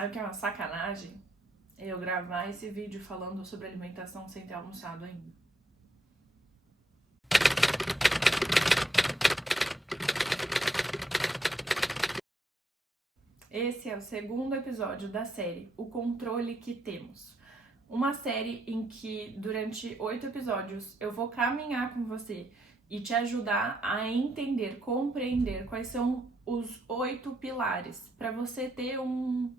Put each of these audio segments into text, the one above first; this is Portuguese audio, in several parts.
Sabe que é uma sacanagem eu gravar esse vídeo falando sobre alimentação sem ter almoçado ainda? Esse é o segundo episódio da série O Controle que Temos. Uma série em que, durante 8 episódios, eu vou caminhar com você e te ajudar a entender, compreender quais são os 8 pilares para você ter um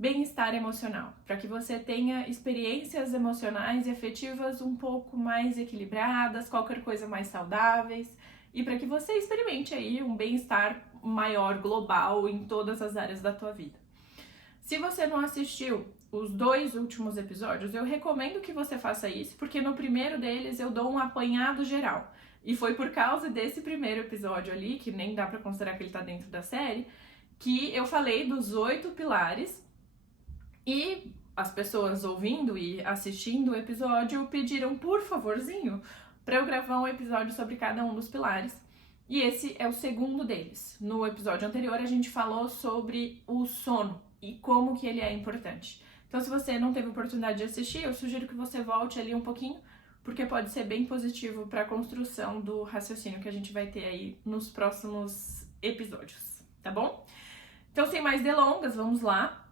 bem-estar emocional, para que você tenha experiências emocionais e afetivas um pouco mais equilibradas, qualquer coisa mais saudáveis, e para que você experimente aí um bem-estar maior, global, em todas as áreas da tua vida. Se você não assistiu os 2 últimos episódios, eu recomendo que você faça isso, porque no primeiro deles eu dou um apanhado geral. E foi por causa desse primeiro episódio ali, que nem dá pra considerar que ele tá dentro da série, que eu falei dos 8 pilares e as pessoas ouvindo e assistindo o episódio pediram, por favorzinho, pra eu gravar um episódio sobre cada um dos pilares. E esse é o segundo deles. No episódio anterior a gente falou sobre o sono e como que ele é importante. Então, se você não teve oportunidade de assistir, eu sugiro que você volte ali um pouquinho, porque pode ser bem positivo para a construção do raciocínio que a gente vai ter aí nos próximos episódios, tá bom? Então, sem mais delongas, vamos lá.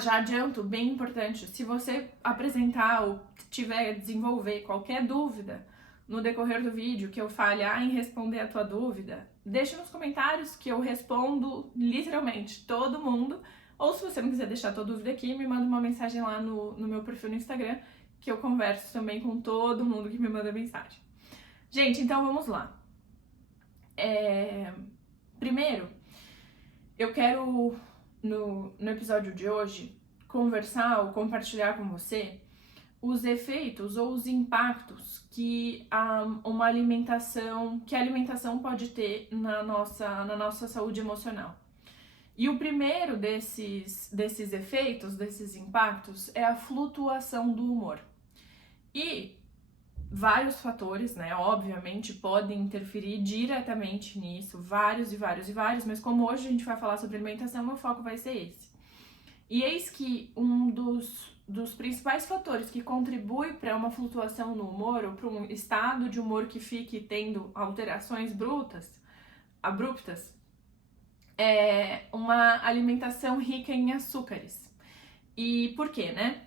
Já adianto, bem importante, se você apresentar ou desenvolver qualquer dúvida no decorrer do vídeo, que eu falhar em responder a tua dúvida, deixa nos comentários que eu respondo literalmente todo mundo. Ou se você não quiser deixar a tua dúvida aqui, me manda uma mensagem lá no meu perfil no Instagram, que eu converso também com todo mundo que me manda mensagem. Gente, então vamos lá. Primeiro, eu quero, no episódio de hoje, conversar ou compartilhar com você os efeitos ou os impactos que a alimentação pode ter na nossa saúde emocional. E o primeiro desses efeitos, desses impactos, é a flutuação do humor. E vários fatores, né, obviamente, podem interferir diretamente nisso, vários, mas como hoje a gente vai falar sobre alimentação, meu foco vai ser esse. E eis que um dos principais fatores que contribui para uma flutuação no humor, ou para um estado de humor que fique tendo alterações abruptas, é uma alimentação rica em açúcares. E por quê, né?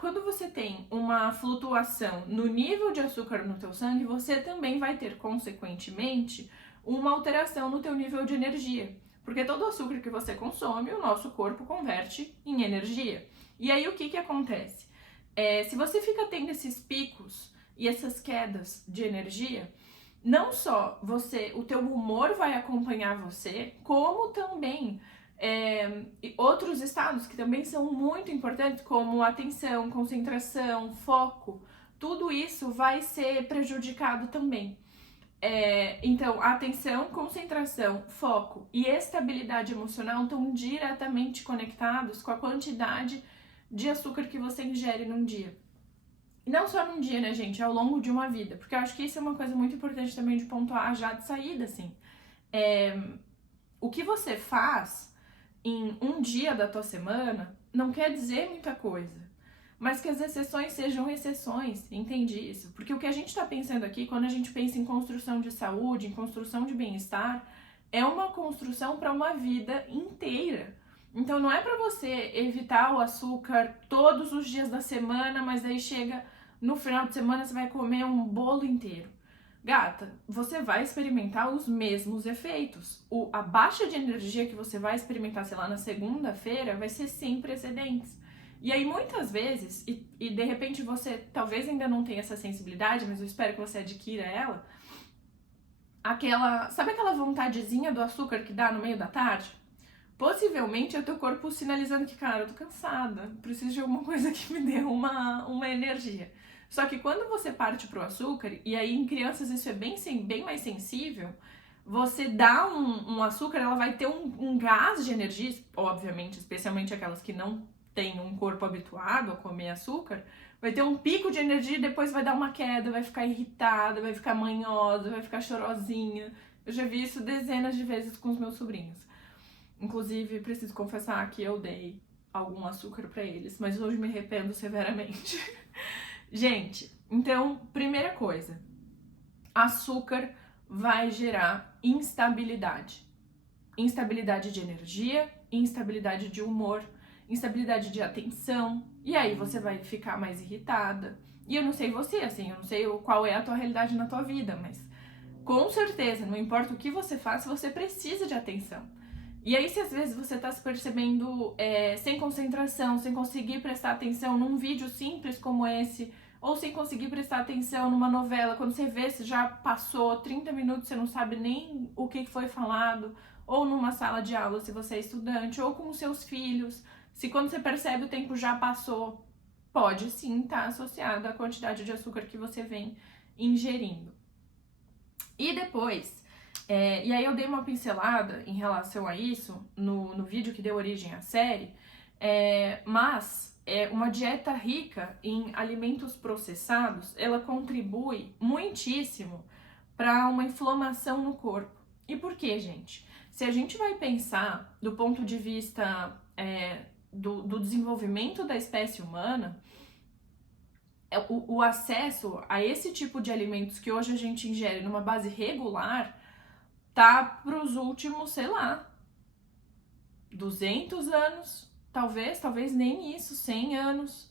Quando você tem uma flutuação no nível de açúcar no teu sangue, você também vai ter, consequentemente, uma alteração no teu nível de energia. Porque todo o açúcar que você consome, o nosso corpo converte em energia. E aí o que acontece? Se você fica tendo esses picos e essas quedas de energia, não só o teu humor vai acompanhar você, como também outros estados que também são muito importantes, como atenção, concentração, foco, tudo isso vai ser prejudicado também. Então, atenção, concentração, foco e estabilidade emocional estão diretamente conectados com a quantidade de açúcar que você ingere num dia. E não só num dia, né, gente? Ao longo de uma vida. Porque eu acho que isso é uma coisa muito importante também de pontuar já de saída, assim. O que você faz em um dia da tua semana não quer dizer muita coisa. Mas que as exceções sejam exceções, entende isso? Porque o que a gente está pensando aqui, quando a gente pensa em construção de saúde, em construção de bem-estar, é uma construção para uma vida inteira. Então não é para você evitar o açúcar todos os dias da semana, mas aí chega no final de semana você vai comer um bolo inteiro. Gata, você vai experimentar os mesmos efeitos. A baixa de energia que você vai experimentar, sei lá, na segunda-feira vai ser sem precedentes. E aí muitas vezes, e de repente você talvez ainda não tenha essa sensibilidade, mas eu espero que você adquira ela, sabe aquela vontadezinha do açúcar que dá no meio da tarde? Possivelmente é o teu corpo sinalizando que, cara, eu tô cansada, preciso de alguma coisa que me dê uma energia. Só que quando você parte pro açúcar, e aí em crianças isso é bem mais sensível, você dá um açúcar, ela vai ter um gás de energia, obviamente, especialmente aquelas que não têm um corpo habituado a comer açúcar, vai ter um pico de energia e depois vai dar uma queda, vai ficar irritada, vai ficar manhosa, vai ficar chorosinha. Eu já vi isso dezenas de vezes com os meus sobrinhos. Inclusive, preciso confessar que eu dei algum açúcar pra eles, mas hoje me arrependo severamente. Gente, então, primeira coisa, açúcar vai gerar instabilidade. Instabilidade de energia, instabilidade de humor, instabilidade de atenção, e aí você vai ficar mais irritada. E eu não sei você, assim, eu não sei qual é a tua realidade na tua vida, mas com certeza, não importa o que você faça, você precisa de atenção. E aí, se às vezes você tá se percebendo sem concentração, sem conseguir prestar atenção num vídeo simples como esse, ou sem conseguir prestar atenção numa novela, quando você vê se já passou 30 minutos, você não sabe nem o que foi falado, ou numa sala de aula se você é estudante, ou com os seus filhos, se quando você percebe o tempo já passou, pode sim estar associado à quantidade de açúcar que você vem ingerindo. E depois, e aí eu dei uma pincelada em relação a isso no vídeo que deu origem à série, mas uma dieta rica em alimentos processados, ela contribui muitíssimo para uma inflamação no corpo. E por quê, gente? Se a gente vai pensar do ponto de vista do desenvolvimento da espécie humana, o acesso a esse tipo de alimentos que hoje a gente ingere numa base regular tá pros últimos, sei lá, 200 anos, talvez nem isso, 100 anos.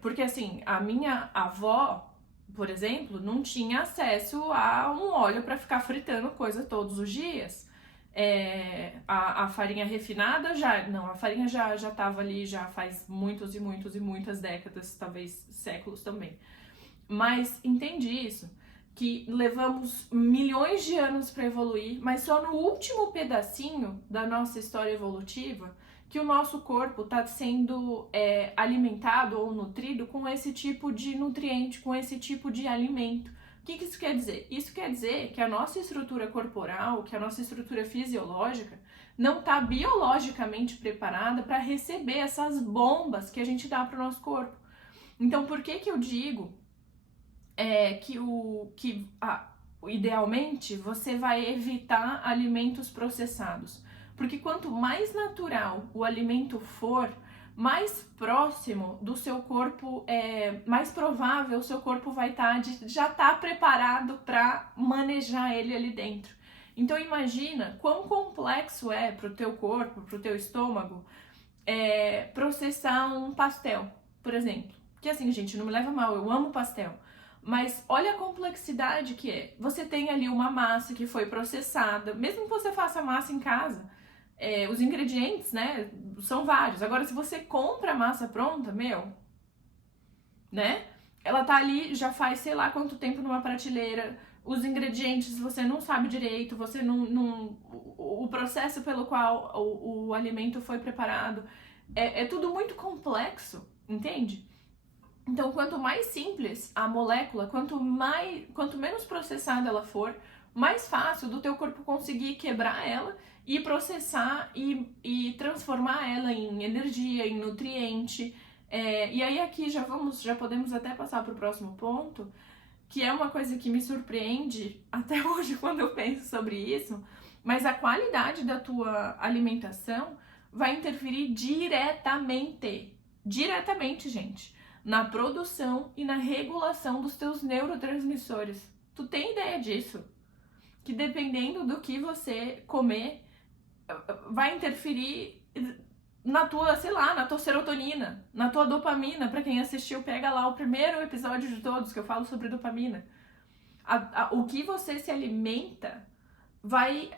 Porque assim, a minha avó, por exemplo, não tinha acesso a um óleo para ficar fritando coisa todos os dias. A farinha refinada a farinha já tava ali já faz muitos e muitas décadas, talvez séculos também. Mas entende isso, que levamos milhões de anos para evoluir, mas só no último pedacinho da nossa história evolutiva que o nosso corpo está sendo alimentado ou nutrido com esse tipo de nutriente, com esse tipo de alimento. O que isso quer dizer? Isso quer dizer que a nossa estrutura corporal, que a nossa estrutura fisiológica não está biologicamente preparada para receber essas bombas que a gente dá para o nosso corpo. Então, por que eu digo que idealmente você vai evitar alimentos processados? Porque quanto mais natural o alimento for, mais próximo do seu corpo, mais provável o seu corpo vai estar de já estar preparado para manejar ele ali dentro. Então imagina quão complexo é para o teu corpo, para o teu estômago, processar um pastel, por exemplo. Que assim, gente, não me leva mal, eu amo pastel. Mas olha a complexidade que é. Você tem ali uma massa que foi processada, mesmo que você faça massa em casa, os ingredientes, né, são vários. Agora, se você compra a massa pronta, né, ela tá ali já faz sei lá quanto tempo numa prateleira, os ingredientes você não sabe direito, você o processo pelo qual o alimento foi preparado, é tudo muito complexo, entende? Então, quanto mais simples a molécula, quanto menos processada ela for, mais fácil do teu corpo conseguir quebrar ela e processar e transformar ela em energia, em nutriente. E aí aqui já podemos até passar para o próximo ponto, que é uma coisa que me surpreende até hoje quando eu penso sobre isso, mas a qualidade da tua alimentação vai interferir diretamente, gente, na produção e na regulação dos teus neurotransmissores. Tu tem ideia disso? Que dependendo do que você comer, vai interferir na tua, sei lá, na tua serotonina, na tua dopamina. Pra quem assistiu, pega lá o primeiro episódio de todos que eu falo sobre dopamina. O que você se alimenta vai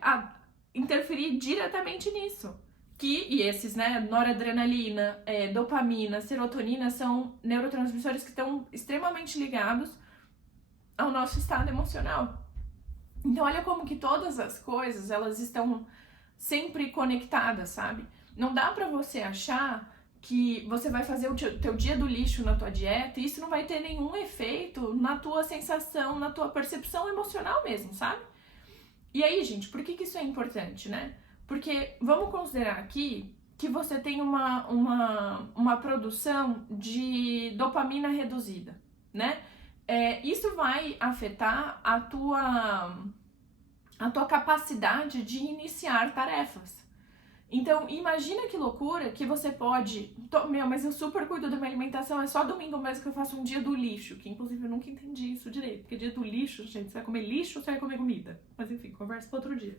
interferir diretamente nisso. E esses, né, noradrenalina, dopamina, serotonina são neurotransmissores que estão extremamente ligados ao nosso estado emocional. Então olha como que todas as coisas, elas estão sempre conectadas, sabe? Não dá pra você achar que você vai fazer o teu dia do lixo na tua dieta e isso não vai ter nenhum efeito na tua sensação, na tua percepção emocional mesmo, sabe? E aí, gente, por que isso é importante, né? Porque vamos considerar aqui que você tem uma produção de dopamina reduzida, né? Isso vai afetar a tua capacidade de iniciar tarefas. Então, imagina que loucura que você pode... Meu, mas eu super cuido da minha alimentação, é só domingo mesmo que eu faço um dia do lixo, que inclusive eu nunca entendi isso direito, porque dia do lixo, gente, você vai comer lixo ou você vai comer comida? Mas enfim, conversa para outro dia.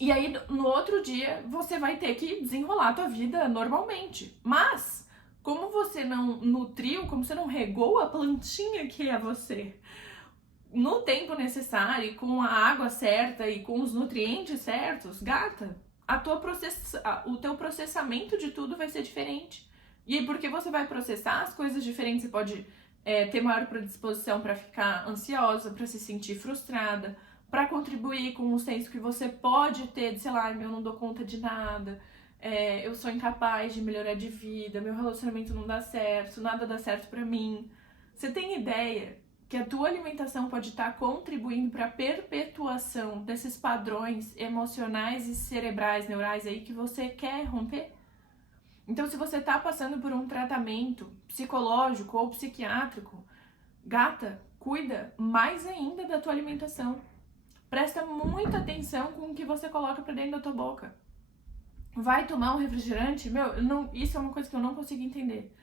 E aí, no outro dia, você vai ter que desenrolar a tua vida normalmente. Mas, como você não nutriu, como você não regou a plantinha que é você no tempo necessário, com a água certa e com os nutrientes certos, gata, o teu processamento de tudo vai ser diferente. E aí, porque você vai processar as coisas diferentes, você pode ter maior predisposição para ficar ansiosa, para se sentir frustrada, para contribuir com o senso que você pode ter de, sei lá, eu não dou conta de nada, eu sou incapaz de melhorar de vida, meu relacionamento não dá certo, nada dá certo para mim. Você tem ideia que a tua alimentação pode estar contribuindo para a perpetuação desses padrões emocionais e cerebrais, neurais aí que você quer romper? Então, se você está passando por um tratamento psicológico ou psiquiátrico, gata, cuida mais ainda da tua alimentação. Presta muita atenção com o que você coloca para dentro da tua boca. Vai tomar um refrigerante? Isso é uma coisa que eu não consigo entender.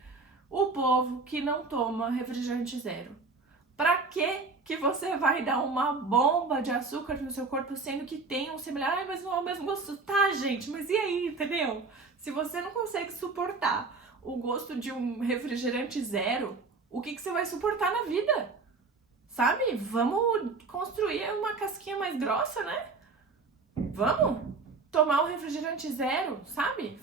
O povo que não toma refrigerante zero. Pra que você vai dar uma bomba de açúcar no seu corpo, sendo que tem um similar? Ai, mas não é o mesmo gosto. Tá, gente, mas e aí, entendeu? Se você não consegue suportar o gosto de um refrigerante zero, o que você vai suportar na vida? Sabe? Vamos construir uma casquinha mais grossa, né? Vamos tomar um refrigerante zero, sabe?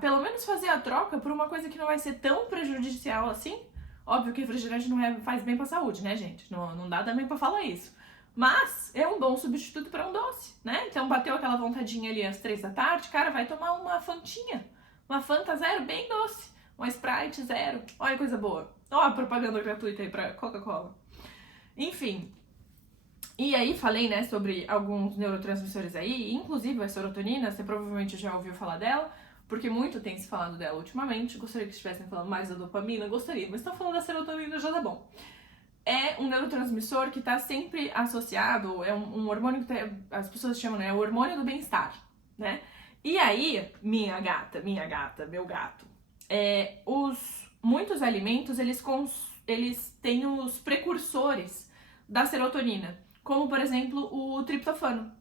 Pelo menos fazer a troca por uma coisa que não vai ser tão prejudicial assim. Óbvio que refrigerante não faz bem pra saúde, né, gente? Não dá também pra falar isso. Mas é um bom substituto para um doce, né? Então bateu aquela vontadinha ali às 3 da tarde, cara, vai tomar uma Fantinha. Uma Fanta zero bem doce. Uma Sprite zero. Olha que coisa boa. Ó a propaganda gratuita aí pra Coca-Cola. Enfim. E aí falei, né, sobre alguns neurotransmissores aí, inclusive a serotonina, você provavelmente já ouviu falar dela, porque muito tem se falado dela ultimamente. Gostaria que estivessem falando mais da dopamina, gostaria, mas tá falando da serotonina, já tá bom. É um neurotransmissor que está sempre associado, é um hormônio que as pessoas chamam, né, o hormônio do bem-estar, né? E aí, minha gata, meu gato, muitos alimentos, eles têm os precursores da serotonina, como, por exemplo, o triptofano.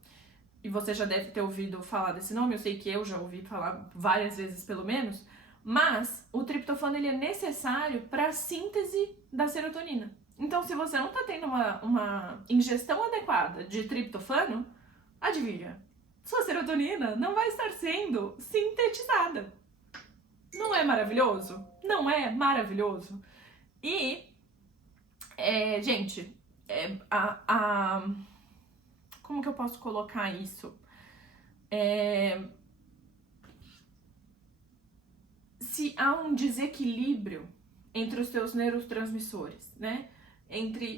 E você já deve ter ouvido falar desse nome, eu sei que eu já ouvi falar várias vezes pelo menos, mas o triptofano ele é necessário para a síntese da serotonina. Então, se você não está tendo uma ingestão adequada de triptofano, adivinha, sua serotonina não vai estar sendo sintetizada. Não é maravilhoso? Não é maravilhoso? E, gente, como que eu posso colocar isso? Se há um desequilíbrio entre os teus neurotransmissores, né?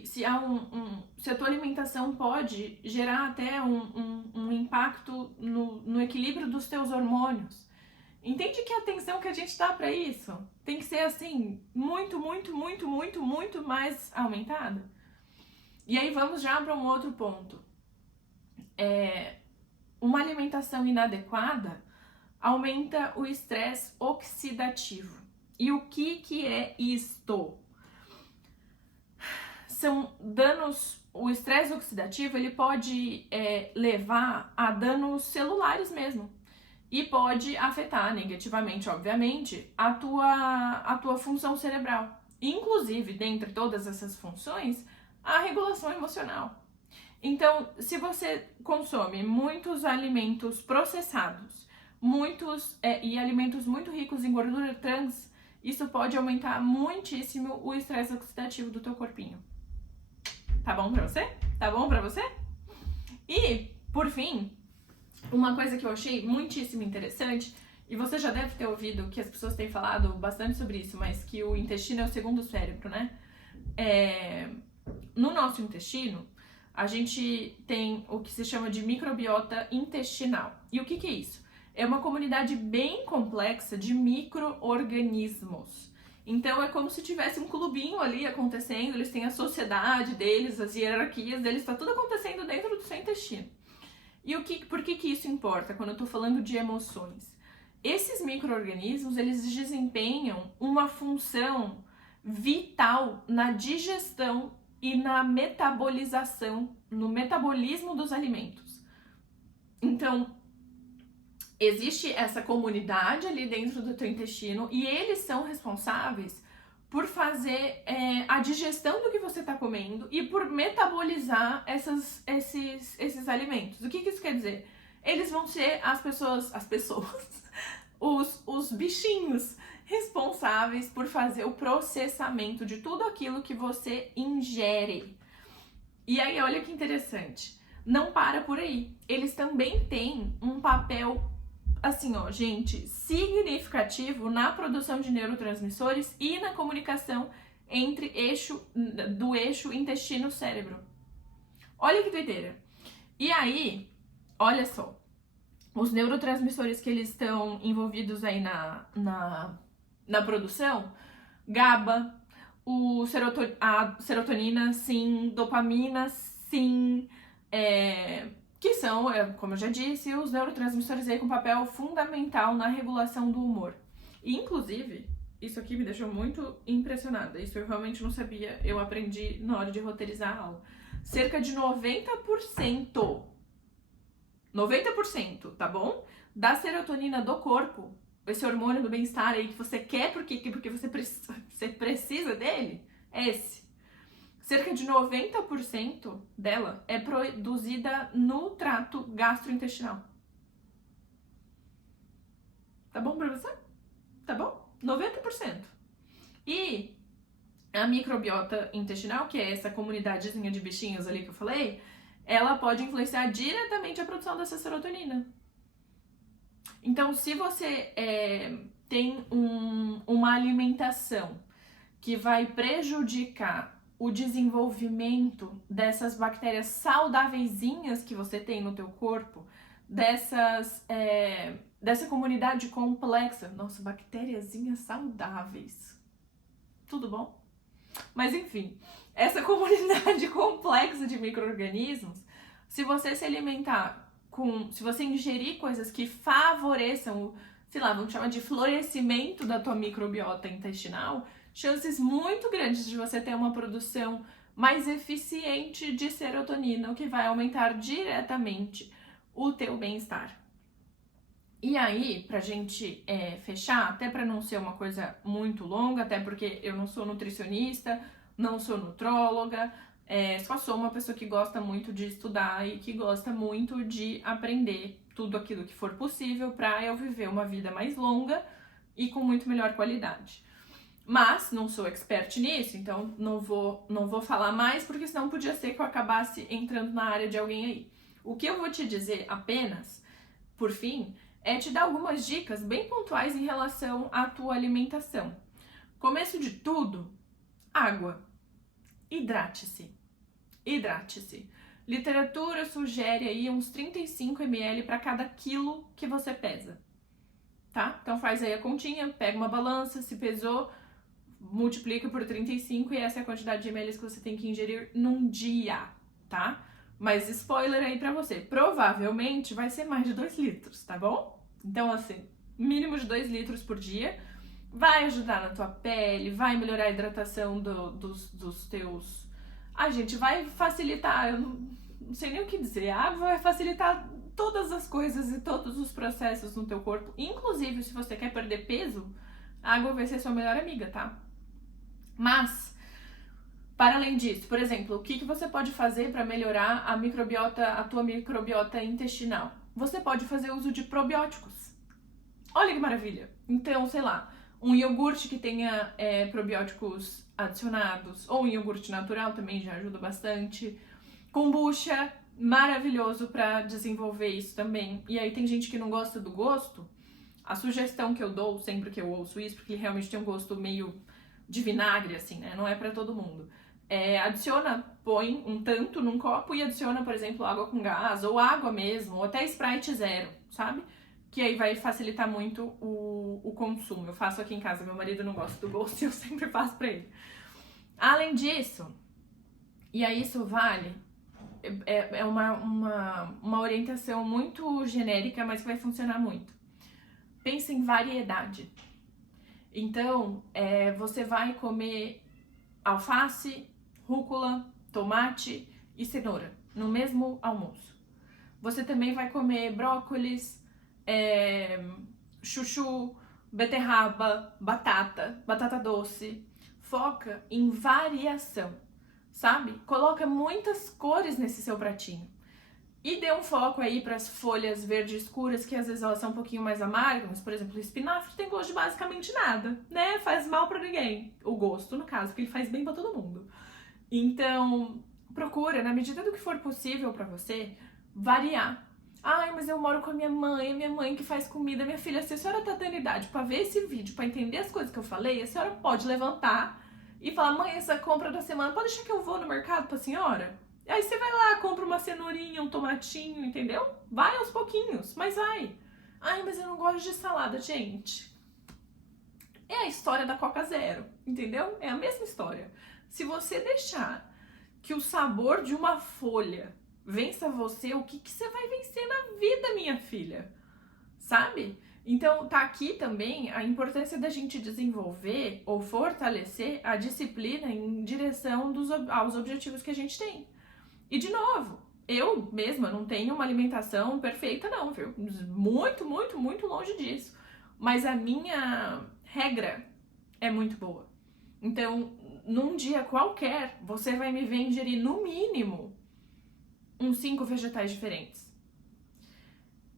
Se a tua alimentação pode gerar até um impacto no equilíbrio dos teus hormônios. Entende que a atenção que a gente dá para isso tem que ser assim, muito, muito, muito, muito, muito mais aumentada? E aí vamos já para um outro ponto. Uma alimentação inadequada aumenta o estresse oxidativo. E o que é isto? São danos. O estresse oxidativo ele pode levar a danos celulares mesmo. E pode afetar negativamente, obviamente, a tua função cerebral. Inclusive, dentre todas essas funções, a regulação emocional. Então, se você consome muitos alimentos processados, e alimentos muito ricos em gordura trans, isso pode aumentar muitíssimo o estresse oxidativo do teu corpinho. Tá bom pra você? Tá bom pra você? E, por fim, uma coisa que eu achei muitíssimo interessante, e você já deve ter ouvido que as pessoas têm falado bastante sobre isso, mas que o intestino é o segundo cérebro, né? No nosso intestino, a gente tem o que se chama de microbiota intestinal. E o que é isso? É uma comunidade bem complexa de micro-organismos. Então é como se tivesse um clubinho ali acontecendo, eles têm a sociedade deles, as hierarquias deles, tá tudo acontecendo dentro do seu intestino. E por que isso importa quando eu tô falando de emoções? Esses micro-organismos, eles desempenham uma função vital na digestão e na metabolização, no metabolismo dos alimentos. Então, existe essa comunidade ali dentro do teu intestino e eles são responsáveis por fazer a digestão do que você está comendo e por metabolizar esses alimentos. O que isso quer dizer? Eles vão ser os bichinhos responsáveis por fazer o processamento de tudo aquilo que você ingere. E aí, olha que interessante. Não para por aí. Eles também têm um papel, assim, ó, gente, significativo na produção de neurotransmissores e na comunicação do eixo intestino-cérebro. Olha que doideira. E aí, olha só, os neurotransmissores que eles estão envolvidos aí na produção, GABA, a serotonina, sim, dopamina, sim, que são, como eu já disse, os neurotransmissores aí com papel fundamental na regulação do humor. E, inclusive, isso aqui me deixou muito impressionada. Isso eu realmente não sabia, eu aprendi na hora de roteirizar a aula. Cerca de 90%, tá bom? Da serotonina do corpo, esse hormônio do bem-estar aí que você quer porque você precisa dele, é esse. Cerca de 90% dela é produzida no trato gastrointestinal. Tá bom pra você? Tá bom? 90%. E a microbiota intestinal, que é essa comunidadezinha de bichinhos ali que eu falei, ela pode influenciar diretamente a produção dessa serotonina. Então, se você tem uma alimentação que vai prejudicar o desenvolvimento dessas bactérias saudáveiszinhas que você tem no teu corpo, dessa comunidade complexa. Nossa, bactériazinhas saudáveis. Tudo bom? Mas enfim, essa comunidade complexa de micro-organismos, se você se alimentar se você ingerir coisas que favoreçam, sei lá, vamos chamar de florescimento da tua microbiota intestinal, chances muito grandes de você ter uma produção mais eficiente de serotonina, o que vai aumentar diretamente o teu bem-estar. E aí, pra gente fechar, até pra não ser uma coisa muito longa, até porque eu não sou nutricionista, não sou nutróloga, só sou uma pessoa que gosta muito de estudar e que gosta muito de aprender tudo aquilo que for possível pra eu viver uma vida mais longa e com muito melhor qualidade. Mas não sou expert nisso, então não vou falar mais, porque senão podia ser que eu acabasse entrando na área de alguém aí. O que eu vou te dizer apenas, por fim, é te dar algumas dicas bem pontuais em relação à tua alimentação. Começo de tudo, água. Hidrate-se. Hidrate-se. Literatura sugere aí uns 35 ml para cada quilo que você pesa, tá? Então faz aí a continha, pega uma balança, se pesou, multiplica por 35 e essa é a quantidade de ml que você tem que ingerir num dia, tá? Mas spoiler aí pra você, provavelmente vai ser mais de 2 litros, tá bom? Então assim, mínimo de 2 litros por dia, vai ajudar na tua pele, vai melhorar a hidratação dos teus... gente, vai facilitar, eu não sei nem o que dizer, a água vai facilitar todas as coisas e todos os processos no teu corpo, inclusive se você quer perder peso, a água vai ser sua melhor amiga, tá? Mas, para além disso, por exemplo, o que você pode fazer para melhorar a tua microbiota intestinal? Você pode fazer uso de probióticos. Olha que maravilha! Então, sei lá, um iogurte que tenha probióticos adicionados, ou um iogurte natural também já ajuda bastante. Kombucha, maravilhoso para desenvolver isso também. E aí tem gente que não gosta do gosto. A sugestão que eu dou sempre que eu ouço isso, porque ele realmente tem um gosto meio de vinagre, assim, né? Não é pra todo mundo. Põe um tanto num copo e adiciona, por exemplo, água com gás, ou água mesmo, ou até Sprite zero, sabe? Que aí vai facilitar muito o consumo. Eu faço aqui em casa, meu marido não gosta do gosto e eu sempre faço pra ele. Além disso, e aí isso vale é uma orientação muito genérica, mas que vai funcionar muito. Pensa em variedade. Então, você vai comer alface, rúcula, tomate e cenoura no mesmo almoço. Você também vai comer brócolis, chuchu, beterraba, batata doce. Foca em variação, sabe? Coloca muitas cores nesse seu pratinho. E dê um foco aí para as folhas verdes escuras, que às vezes elas são um pouquinho mais amargas. Por exemplo, o espinafre tem gosto de basicamente nada, né? Faz mal para ninguém. O gosto, no caso, porque ele faz bem para todo mundo. Então, procura, na medida do que for possível para você, variar. Ai, mas eu moro com a minha mãe que faz comida. Minha filha, se a senhora tá tendo idade pra ver esse vídeo, pra entender as coisas que eu falei, a senhora pode levantar e falar, mãe, essa compra da semana, pode deixar que eu vou no mercado pra senhora? Aí você vai lá, compra uma cenourinha, um tomatinho, entendeu? Vai aos pouquinhos, mas vai. Ai, mas eu não gosto de salada, gente. É a história da Coca Zero, entendeu? É a mesma história. Se você deixar que o sabor de uma folha vença você, o que você vai vencer na vida, minha filha? Sabe? Então, tá aqui também a importância da gente desenvolver ou fortalecer a disciplina em direção aos objetivos que a gente tem. E, de novo, eu mesma não tenho uma alimentação perfeita não, viu? Muito, muito, muito longe disso. Mas a minha regra é muito boa. Então, num dia qualquer, você vai me ver ingerir no mínimo uns 5 vegetais diferentes.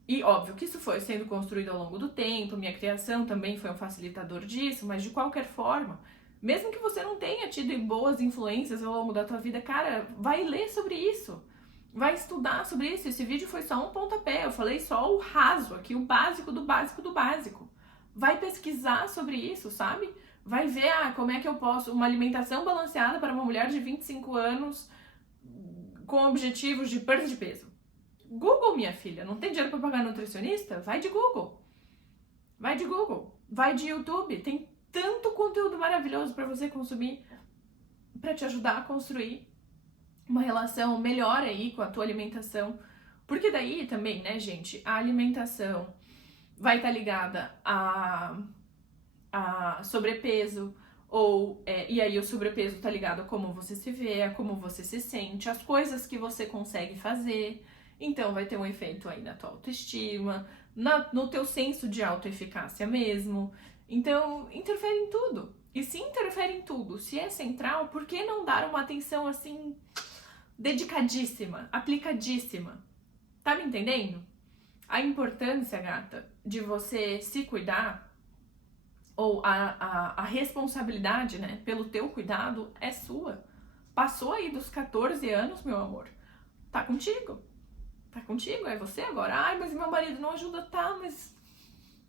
E óbvio que isso foi sendo construído ao longo do tempo, minha criação também foi um facilitador disso, mas de qualquer forma, mesmo que você não tenha tido boas influências ao longo da tua vida, cara, vai ler sobre isso, vai estudar sobre isso. Esse vídeo foi só um pontapé, eu falei só o raso aqui, o básico do básico do básico. Vai pesquisar sobre isso, sabe? Vai ver como é que eu posso, uma alimentação balanceada para uma mulher de 25 anos com objetivos de perda de peso. Google, minha filha, não tem dinheiro para pagar nutricionista? Vai de Google. Vai de Google. Vai de YouTube. Tem tanto conteúdo maravilhoso para você consumir, para te ajudar a construir uma relação melhor aí com a tua alimentação. Porque daí também, né, gente, a alimentação vai estar ligada a sobrepeso, e aí o sobrepeso tá ligado a como você se vê, a como você se sente, as coisas que você consegue fazer. Então vai ter um efeito aí na tua autoestima, no teu senso de autoeficácia mesmo. Então interfere em tudo. E se interfere em tudo, se é central, por que não dar uma atenção assim dedicadíssima, aplicadíssima? Tá me entendendo? A importância, gata, de você se cuidar, ou a responsabilidade, né, pelo teu cuidado é sua. Passou aí dos 14 anos, meu amor. Tá contigo. Tá contigo, é você agora. Ai, mas meu marido não ajuda, tá, mas...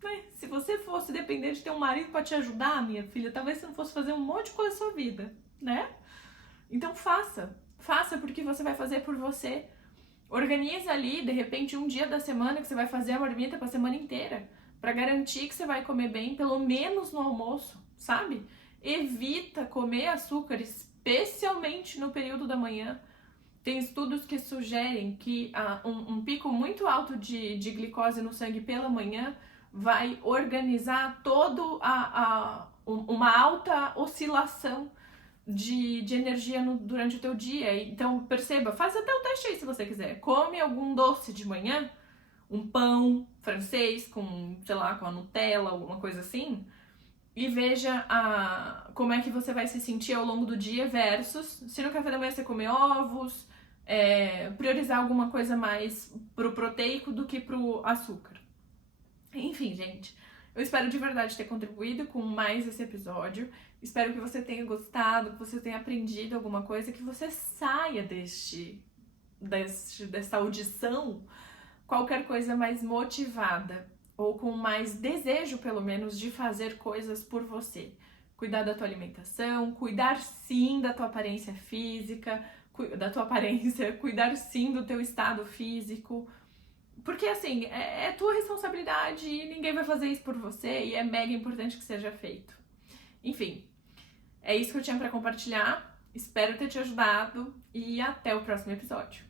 né, se você fosse depender de ter um marido pra te ajudar, minha filha, talvez você não fosse fazer um monte de coisa na sua vida, né? Então faça. Faça porque você vai fazer por você. Organiza ali, de repente, um dia da semana que você vai fazer a marmita pra semana inteira, pra garantir que você vai comer bem, pelo menos no almoço, sabe? Evita comer açúcar, especialmente no período da manhã. Tem estudos que sugerem que um pico muito alto de glicose no sangue pela manhã vai organizar uma alta oscilação de energia durante o teu dia. Então perceba, faz até o teste aí se você quiser. Come algum doce de manhã, um pão francês com, sei lá, com a Nutella, alguma coisa assim, e veja como é que você vai se sentir ao longo do dia versus se no café da manhã você comer ovos, priorizar alguma coisa mais pro proteico do que pro açúcar. Enfim, gente, eu espero de verdade ter contribuído com mais esse episódio. Espero que você tenha gostado, que você tenha aprendido alguma coisa, que você saia dessa audição qualquer coisa mais motivada ou com mais desejo, pelo menos, de fazer coisas por você. Cuidar da tua alimentação, cuidar sim da tua aparência física, cuidar sim do teu estado físico, porque assim, é tua responsabilidade e ninguém vai fazer isso por você e é mega importante que seja feito. Enfim, é isso que eu tinha pra compartilhar, espero ter te ajudado e até o próximo episódio.